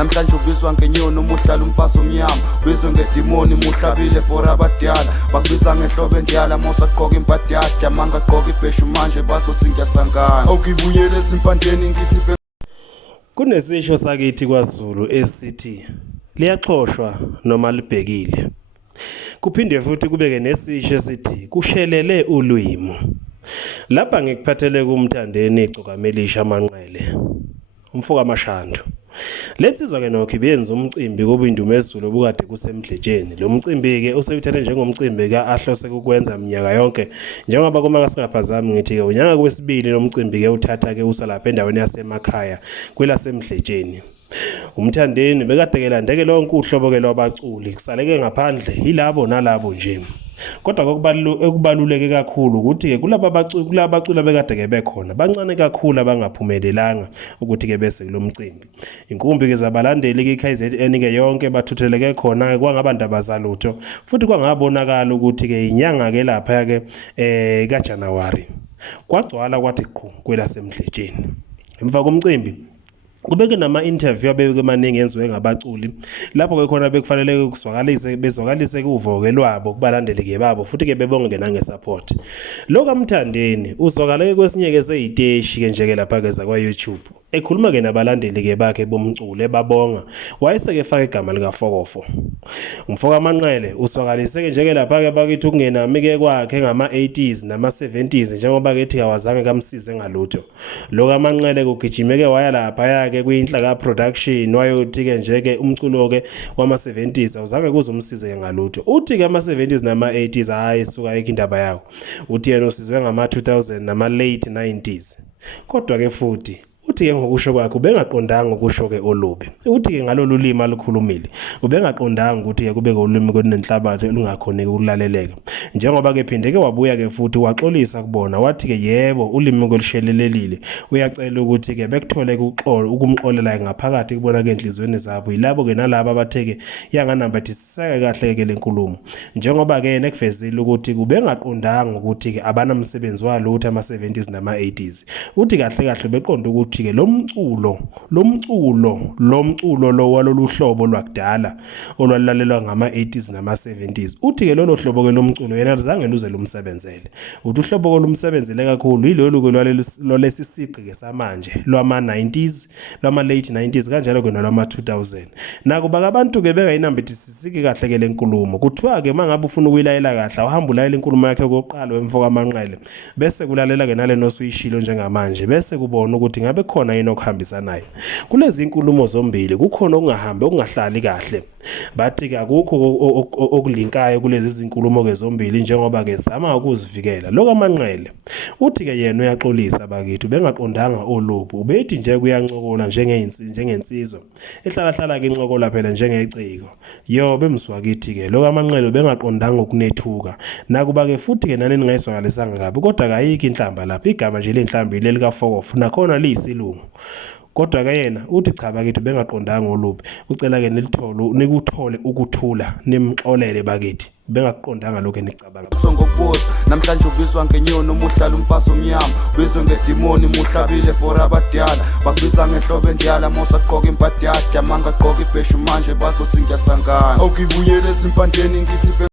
namhlanje ubizwa ngenyoni umuhlala umfazi omnyama ubizwe ngedimoni muhlabile for abadala bakubiza ngenhlobo endiyala mosaqoka impahla yakhe amanga aqoka ibheshu manje bazothi ngiyasangana okuyibuyela esimpandeni ngithi kunesisho sakithi kwaZulu esithi liyaxoshwa noma libhekile. Kuphinde futhi kubeke nesisho esithi kushelele ulwimi. Lapha ngikuphathele kuMthandeni Igcokamelisha Manqele, umfoka Mashando. Lensizwa ke nokho ibenza umcimbi kuba indumezulu obukade kusemdletsheni. Lo mcimbi ke usewuthathe njengomcimbi ka ahlose ukwenza minyaka yonke. Njengoba kuma kasingaphazami ngithi ke unyaka kwesibili lo mcimbi ke uthatha ke usalapha endaweni yasemakhaya kwelasemdletsheni. UMthandeni bekadekelela ndeke lonke uhlobo ke lwabaculi kusaleke ngaphandle yilabo nalabo nje. Kodwa okubaluleke kakhulu ukuthi ke kulabo baculi bekade ke bekhona bancane kakhulu abangaphumelelanga ukuthi ke bese kulo mcimbi. Inkumbi ke zabalandeli ke KZN ke yonke bathutheleke khona kwangaba ndaba zalutho futhi kwangabonakala ukuthi ke inyanga ke lapha ke kaJanuary kwagcwala kwathi qhu kwelasemdletsheni. Emva komcimbi kubeke nama-interview abeke maningi enziwe ngabaculi lapho ke khona bekufanele bezwakalise kuvoke lwabo kubalandeli ke babo futhi ke bebonge nangesupport. Lo kaMthandeni uzwakale kwesinye ke seyiteshi ke nje ke lapha ke zakwa YouTube ekhuluma ke nabalandeli ke bakhe bomculo ebabonga wayeseke faka igama lika Fokofo. Umfoka Manqele uzwakalise ke nje ke lapha ke bakithi ukungenami ke kwakhe ngama-80s nama-70s njengoba ke ethi awazange kamsize ngalutho. Lo kaManqele kugijime ke waya lapha yake kuyinhlaka production wayothi ke nje ke umculo ke wama-70s awuzange kuzomsize ngalutho. Uthi ke ama-70s nama-80s hayi suka indaba yakho. Uthi yena usizwe ngama-2000 nama-late 90s. Kodwa ke futhi uthi ke ngokusho kwakhe ubengaqondanga ukusho ke olubi. Uthi ke ngalolu limi alukhulumile ubengaqondanga ukuthi ke kube ulimi konenhlabathi olungakhoneki ukulaleleka. Njengoba ke phinde ke wabuya ke futhi waxolisa kubona wathi ke yebo ulimi kolishelelelile uyacela ukuthi ke bekuthole ukumxolela ngaphakathi kubona ke enhlizweni zabo yilabo ke nalabo abatheke yanganambathiseka kahle ke lenkulumo. Njengoba ke nekuvezile ukuthi kubengaqondanga ukuthi ke abanamsebenzi walutho ama-70s nama-80s. Uthi kahle kahle beqonda ukuthi ke lo mculo lo walolu hlobo lwakudala olwalalelwa ngama-80s nama-70s. Uthi ke lolo hlobo ke lomculo yena zange luze lumsebenzele. Uthi uhlobo kolumsebenzele kakhulu yilolu ke lolesisiqi ke samanje lwama-90s lwama-late 90s kanjalo ke nolwama-2000. Nakuba abantu ke bengayinambithisisiki kahle ke lenkulumo kuthiwa ke mangabe ufuna ukuyilayela kahle uhamba ulayela inkulumo yakhe koqala wemfoka Manqele bese kulalela ke nale nosuyishilo njengamanje bese kubona ukuthi ngabe khona yini okuhambisanayo. Kulezi inkulumo zombili kukhona okungahambi okungahlali kahle. Bathi ke akukho okulinkayo kulezi izinkulumo ke zombili njengoba ke zama ukuzivikela. Lo kaManqele uthi ke yena uyaxolisa bakithi bengaqondanga olubi ubethi nje kuyancokola njengensizwa ehlala ke incokola phela njengeciko bemswakithi ke lo kaManqele bengaqondanga ukunethuka nakuba ke futhi ke nani ningayizwakalisanga kabi kodwa kayikho inhlamba lapha igama nje lenhlambi lelika Fokofo nakhona liyisilungu. Kodwa ke yena uthi cha bakithi bengaqondanga olubi ucela ke nikuthole ukuthula nimxolele bakithi bengaqondanga lokho enicabanga. Ngokubuza namhlanje ubizwa ngenyoni umuhlala umfazi omnyama ubizwe ngedimoni muhlabile for abadala bakubiza ngenhlobo endiyala mosaqoka impahla yakhe amanga aqoka ibheshu manje bazothi ngiyasangana okuyibuyela esimpandeni ngithi